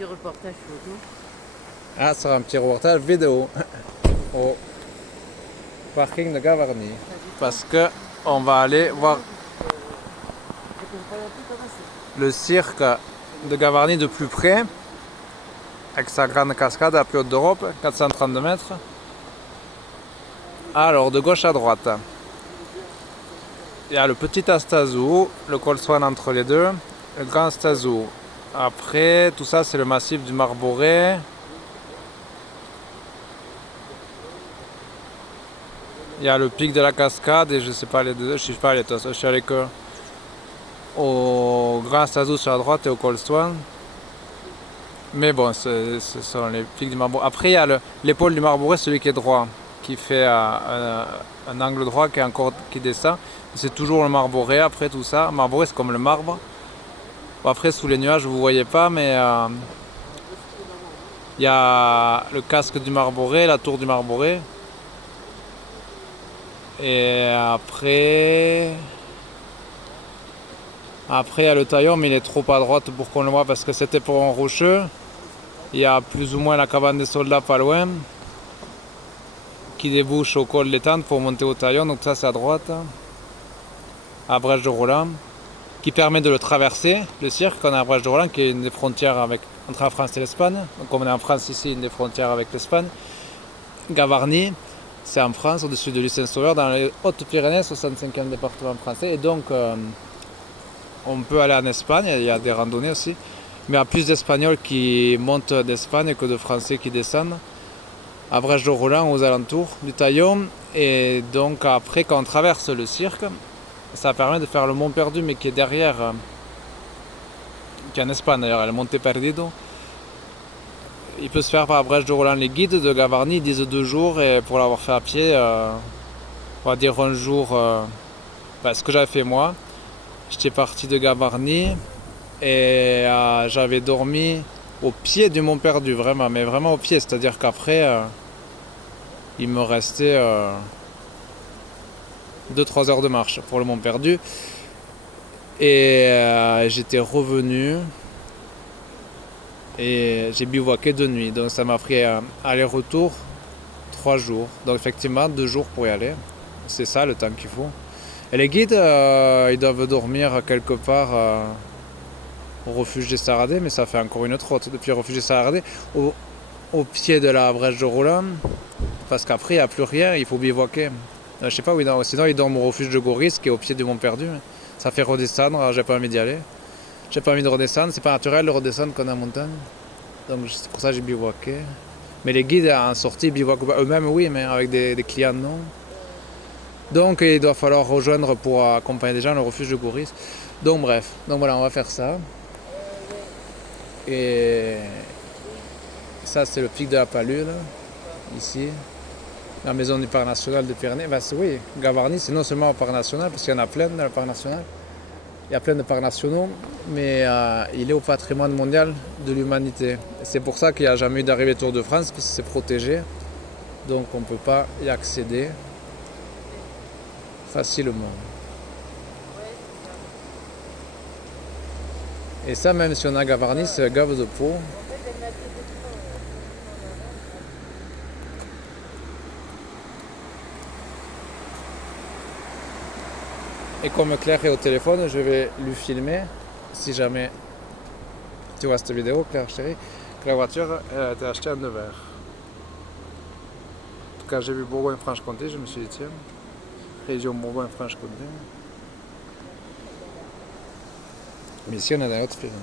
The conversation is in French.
petit reportage photo. Ah, ça sera un petit reportage vidéo au parking de Gavarnie. Parce que on va aller voir le cirque de Gavarnie de plus près, avec sa grande cascade la plus haute d'Europe, 432 mètres. Alors, de gauche à droite, il y a le petit Astazou, le col Swan entre les deux, le grand Astazou. Après, tout ça, c'est le massif du Marboré. Il y a le pic de la cascade et je sais pas les deux, je suis pas allé tous, je suis allé que au Grand Astazou sur la droite et au col Swan. Mais bon, ce sont les pics du Marboré. Après, il y a l'épaule du Marboré, celui qui est droit, qui fait un angle droit qui descend. C'est toujours le Marboré après tout ça. Marboré, c'est comme le marbre. Bon, après, sous les nuages, vous ne voyez pas, mais il y a le casque du Marboré, la tour du Marboré. Et après, il y a le taillon, mais il est trop à droite pour qu'on le voit parce que c'était pour un rocheux. Il y a plus ou moins la cabane des soldats pas loin, qui débouche au col des Tentes pour monter au taillon. Donc ça, c'est à droite, à Brèche de Roland, qui permet de le traverser, le cirque. On a à Brèche de Roland, qui est une des frontières entre la France et l'Espagne. Donc comme on est en France ici, une des frontières avec l'Espagne. Gavarnie, c'est en France, au-dessus de Lucens-Sauveur, dans les Hautes-Pyrénées, 65e département français. Et donc, on peut aller en Espagne, il y a des randonnées aussi. Mais il y a plus d'Espagnols qui montent d'Espagne que de Français qui descendent. À Brèche de Roland, aux alentours du Taillon. Et donc, après, quand on traverse le cirque, ça permet de faire le Mont Perdu, mais qui est derrière, qui est en Espagne d'ailleurs, le Monte Perdido. Il peut se faire par Brèche de Roland. Les guides de Gavarnie disent 2 jours, et pour l'avoir fait à pied, on va dire un jour, ce que j'avais fait moi. J'étais parti de Gavarnie et j'avais dormi au pied du Mont Perdu, vraiment, mais vraiment au pied, c'est-à-dire qu'après, il me restait 2-3 heures de marche pour le Mont Perdu. Et j'étais revenu et j'ai bivouaqué 2 nuits. Donc ça m'a pris aller-retour 3 jours. Donc effectivement 2 jours pour y aller. C'est ça le temps qu'il faut. Et les guides, ils doivent dormir quelque part au refuge des Saradais, mais ça fait encore une autre route depuis le refuge des Saradais au pied de la Brèche de Roland. Parce qu'après il n'y a plus rien, il faut bivouaquer. Je sais pas où ils dorment. Sinon ils dorment au refuge de Goris qui est au pied du Mont Perdu. Ça fait redescendre, j'ai pas envie d'y aller. J'ai pas envie de redescendre, c'est pas naturel de redescendre quand on est en montagne. Donc c'est pour ça que j'ai bivouaqué. Mais les guides en sortie bivouaquent eux-mêmes, oui, mais avec des clients non. Donc il doit falloir rejoindre pour accompagner des gens le refuge de Goris. Donc bref, donc voilà, on va faire ça. Et ça c'est le pic de la Palue, ici. La maison du parc national des Pyrénées. Oui, Gavarnie c'est non seulement un parc national, parce qu'il y en a plein dans le parc national. Il y a plein de parcs nationaux, mais il est au patrimoine mondial de l'humanité. C'est pour ça qu'il n'y a jamais eu d'arrivée Tour de France, parce que c'est protégé. Donc on ne peut pas y accéder facilement. Et ça, même si on a Gavarnie, c'est gave de peau. Et comme Claire est au téléphone, je vais lui filmer, si jamais tu vois cette vidéo, Claire chérie, que la voiture a été achetée à Nevers. Quand j'ai vu Bourgogne-Franche-Comté, je me suis dit tiens, région Bourgogne-Franche-Comté. Mais ici on est dans les Hautes-Pyrénées.